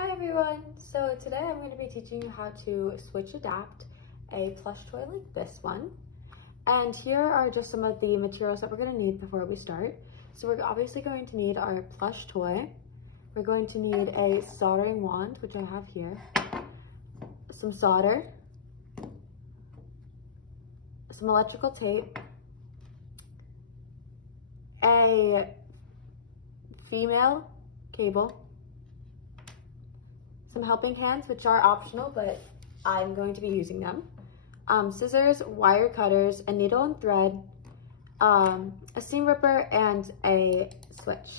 Hi everyone! So today I'm going to be teaching you how to switch adapt a plush toy like this one. And here are just some of the materials that we're going to need before we start. So we're obviously going to need our plush toy. We're going to need a soldering wand, which I have here, some solder, some electrical tape, a female cable, some helping hands, which are optional, but I'm going to be using them, scissors, wire cutters, a needle and thread, a seam ripper, and a switch.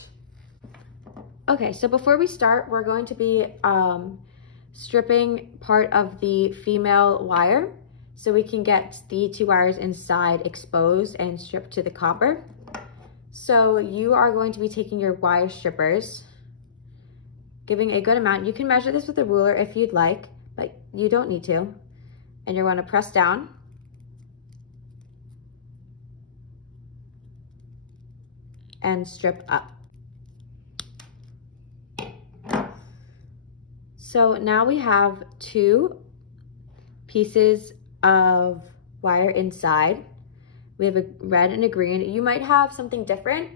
Okay, so before we start, we're going to be stripping part of the female wire so we can get the two wires inside exposed and stripped to the copper. So you are going to be taking your wire strippers, giving a good amount. You can measure this with a ruler if you'd like, but you don't need to. And you're going to press down. And strip up. So now we have two pieces of wire inside. We have a red and a green. You might have something different.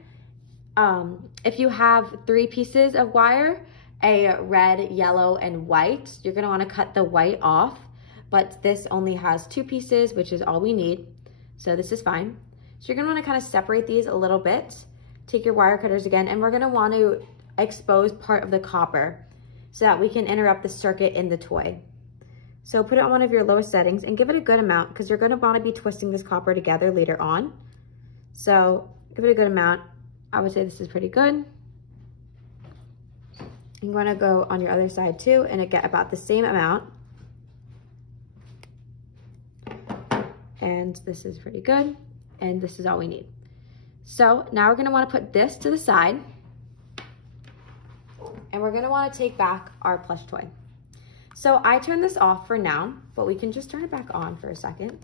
If you have 3 pieces of wire, a red, yellow, and white, you're gonna wanna cut the white off, but this only has 2 pieces, which is all we need. So this is fine. So you're gonna wanna kind of separate these a little bit. Take your wire cutters again, and we're gonna want to expose part of the copper so that we can interrupt the circuit in the toy. So put it on one of your lowest settings and give it a good amount because you're gonna wanna be twisting this copper together later on. So give it a good amount. I would say this is pretty good. You wanna go on your other side too and get about the same amount. And this is pretty good. And this is all we need. So now we're gonna wanna put this to the side and we're gonna wanna take back our plush toy. So I turned this off for now, but we can just turn it back on for a second.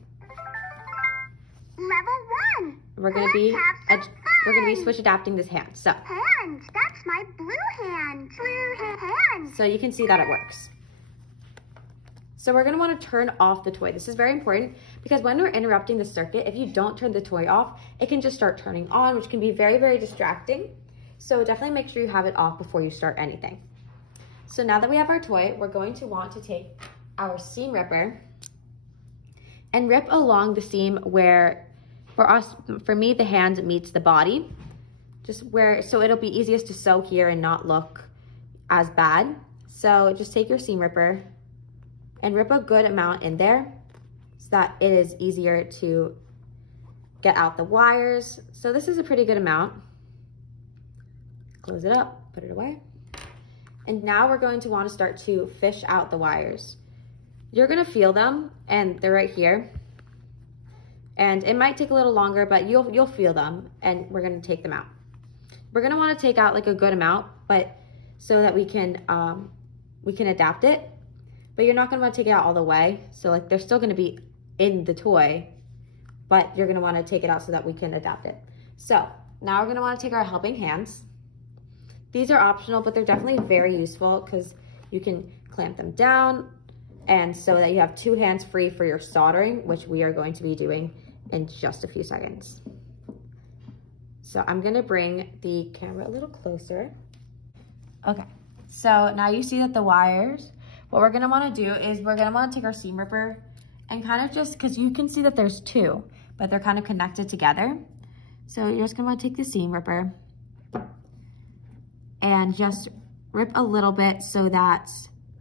Level 1. We're gonna be switch adapting this hand. So hands, that's my blue hand. Blue hand. So you can see that it works. So we're gonna wanna turn off the toy. This is very important because when we're interrupting the circuit, if you don't turn the toy off, it can just start turning on, which can be very, very distracting. So definitely make sure you have it off before you start anything. So now that we have our toy, we're going to want to take our seam ripper and rip along the seam where, for me, the hand meets the body. Just where, so it'll be easiest to sew here and not look as bad. So just take your seam ripper and rip a good amount in there so that it is easier to get out the wires. So this is a pretty good amount. Close it up, put it away. And now we're going to want to start to fish out the wires. You're gonna feel them and they're right here. And it might take a little longer, but you'll feel them and we're gonna take them out. We're gonna wanna take out like a good amount, but so that we can adapt it, but you're not gonna wanna take it out all the way. So like they're still gonna be in the toy, but you're gonna wanna take it out so that we can adapt it. So now we're gonna wanna take our helping hands. These are optional, but they're definitely very useful because you can clamp them down and so that you have 2 hands free for your soldering, which we are going to be doing in just a few seconds. So I'm gonna bring the camera a little closer. Okay, so now you see that the wires, what we're gonna wanna do is we're gonna wanna take our seam ripper and kind of just, cause you can see that there's 2, but they're kind of connected together. So you're just gonna wanna take the seam ripper and just rip a little bit so that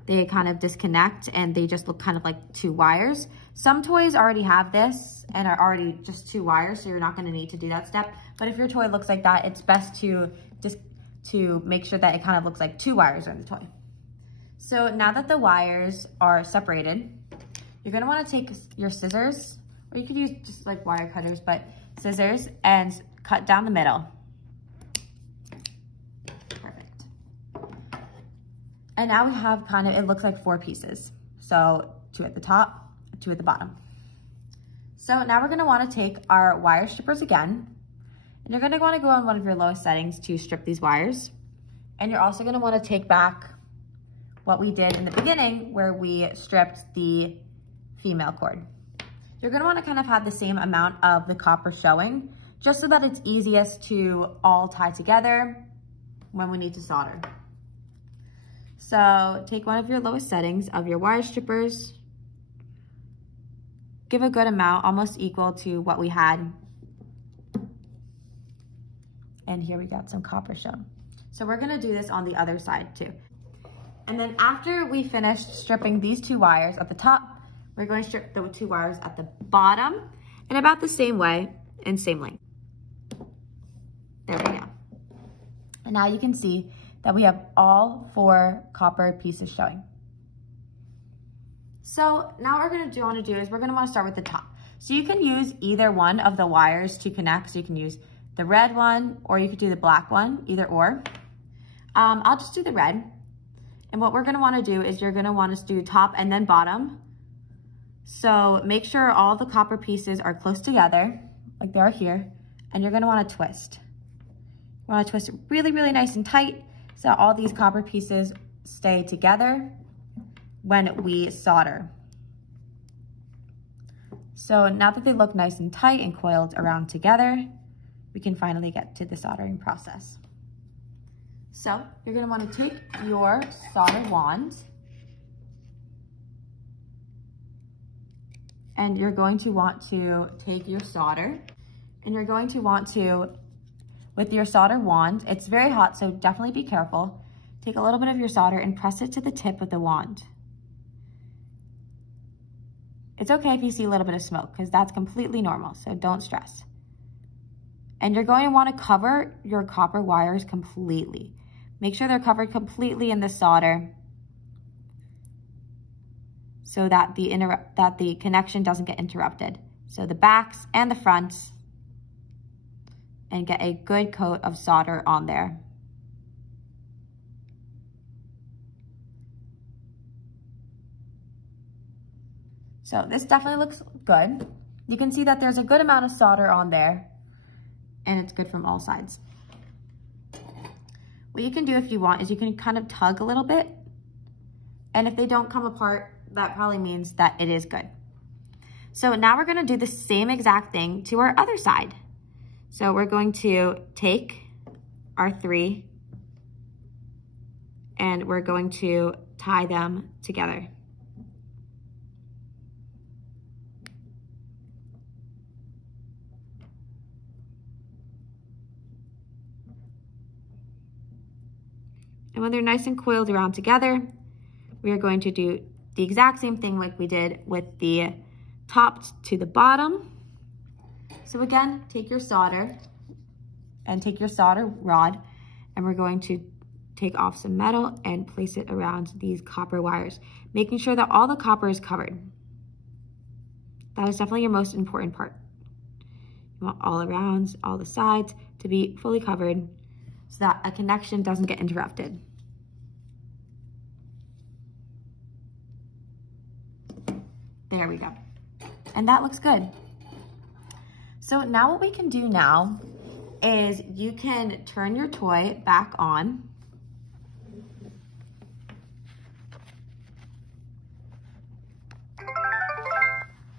they kind of disconnect and they just look kind of like 2 wires. Some toys already have this and are already just 2 wires, so you're not gonna need to do that step. But if your toy looks like that, it's best to just make sure that it kind of looks like 2 wires are in the toy. So now that the wires are separated, you're gonna wanna take your scissors, or you could use just like wire cutters, but scissors, and cut down the middle. And now we have kind of, it looks like 4 pieces. So 2 at the top, 2 at the bottom. So now we're gonna wanna take our wire strippers again, and you're gonna wanna go on one of your lowest settings to strip these wires. And you're also gonna wanna take back what we did in the beginning where we stripped the female cord. You're gonna wanna kind of have the same amount of the copper showing, just so that it's easiest to all tie together when we need to solder. So take one of your lowest settings of your wire strippers, give a good amount, almost equal to what we had. And here we got some copper shown. So we're gonna do this on the other side too. And then after we finished stripping these two wires at the top, we're going to strip the two wires at the bottom in about the same way and same length. There we go. And now you can see that we have all 4 copper pieces showing. So now what we're going to want to do is we're going to want to start with the top. So you can use either one of the wires to connect. So you can use the red one or you could do the black one, either or. I'll just do the red. And what we're going to want to do is you're going to want to do top and then bottom. So make sure all the copper pieces are close together, like they are here, and you're going to want to twist. You want to twist it really, really nice and tight so all these copper pieces stay together when we solder. So now that they look nice and tight and coiled around together, we can finally get to the soldering process. So you're going to want to take your solder wand and you're going to want to take your solder and you're going to want to, with your solder wand, it's very hot, so definitely be careful. Take a little bit of your solder and press it to the tip of the wand. It's okay if you see a little bit of smoke because that's completely normal, so don't stress. And you're going to want to cover your copper wires completely. Make sure they're covered completely in the solder so that the connection doesn't get interrupted. So the backs and the fronts, and get a good coat of solder on there. So this definitely looks good. You can see that there's a good amount of solder on there and it's good from all sides. What you can do if you want is you can kind of tug a little bit, and if they don't come apart, that probably means that it is good. So now we're gonna do the same exact thing to our other side. So we're going to take our 3 and we're going to tie them together. And when they're nice and coiled around together, we are going to do the exact same thing like we did with the top to the bottom. So again, take your solder and take your solder rod, and we're going to take off some metal and place it around these copper wires, making sure that all the copper is covered. That is definitely your most important part. You want all around, all the sides to be fully covered so that a connection doesn't get interrupted. There we go. And that looks good. So now what we can do now is you can turn your toy back on.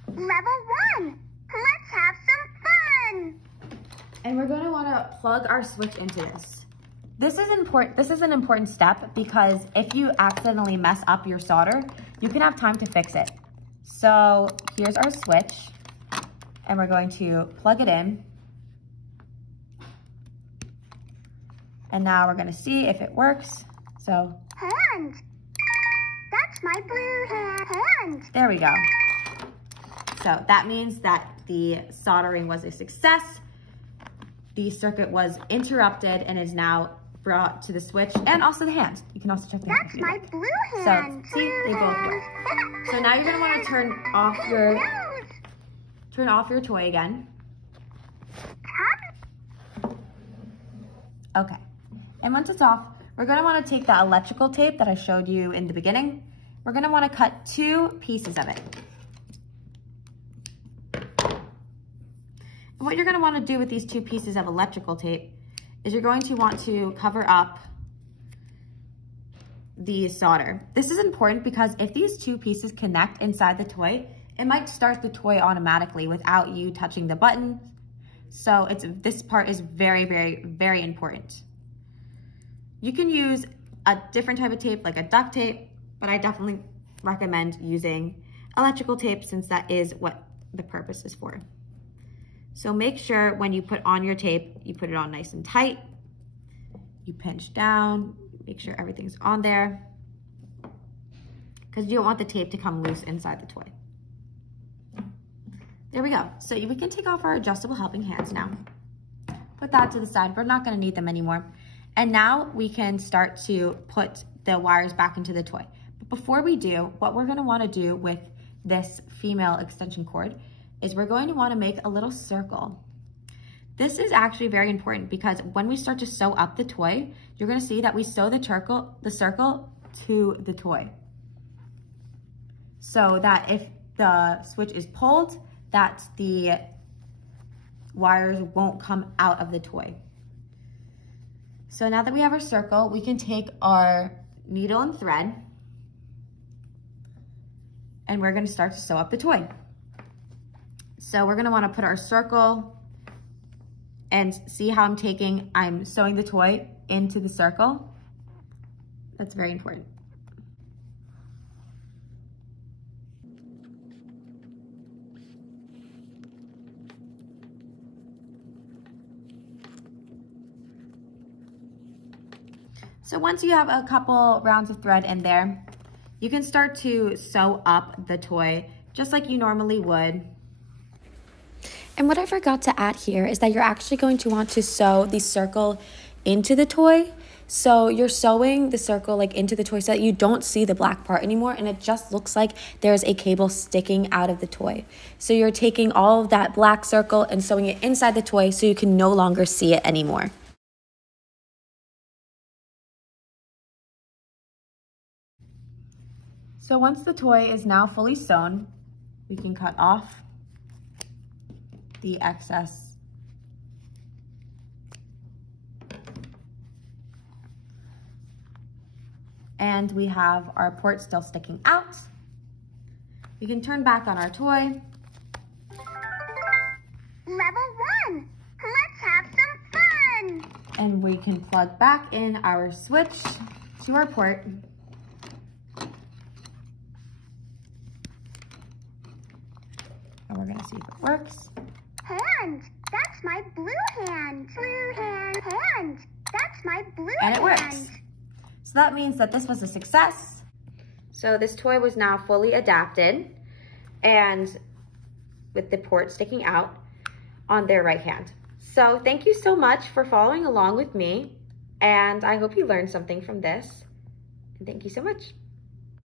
Level 1. Let's have some fun. And we're going to want to plug our switch into this. This is important. This is an important step because if you accidentally mess up your solder, you can have time to fix it. So here's our switch, and we're going to plug it in. And now we're going to see if it works. So Hand. That's my blue hand. there we go. So that means that the soldering was a success. The circuit was interrupted and is now brought to the switch and also the hand. You can also check the hand. That's my blue hand. So see, they both work. So now you're going to want to turn off your toy again. Okay. And once it's off, we're going to want to take that electrical tape that I showed you in the beginning. We're going to want to cut 2 pieces of it. And what you're going to want to do with these 2 pieces of electrical tape is you're going to want to cover up the solder. This is important because if these two pieces connect inside the toy, it might start the toy automatically without you touching the button. So this part is very, very, very important. You can use a different type of tape, like a duct tape, but I definitely recommend using electrical tape since that is what the purpose is for. So make sure when you put on your tape, you put it on nice and tight. You pinch down, make sure everything's on there, because you don't want the tape to come loose inside the toy. There we go. So we can take off our adjustable helping hands now. Put that to the side. We're not going to need them anymore. And now we can start to put the wires back into the toy. But before we do, what we're going to want to do with this female extension cord is we're going to want to make a little circle. This is actually very important because when we start to sew up the toy, you're going to see that we sew the circle to the toy. So that if the switch is pulled, that the wires won't come out of the toy. So now that we have our circle, we can take our needle and thread and we're going to start to sew up the toy. So we're going to want to put our circle and see how I'm sewing the toy into the circle. That's very important. So once you have a couple rounds of thread in there, you can start to sew up the toy just like you normally would. And what I forgot to add here is that you're actually going to want to sew the circle into the toy. So you're sewing the circle like into the toy so that you don't see the black part anymore and it just looks like there's a cable sticking out of the toy. So you're taking all of that black circle and sewing it inside the toy so you can no longer see it anymore. So once the toy is now fully sewn, we can cut off the excess. And we have our port still sticking out. We can turn back on our toy. Level 1. Let's have some fun. And we can plug back in our switch to our port. And we're gonna see if it works. Hand. That's my blue hand. Blue hand. Hand. That's my blue hand. And it works. So that means that this was a success. So this toy was now fully adapted and with the port sticking out on their right hand. So thank you so much for following along with me, and I hope you learned something from this. And thank you so much.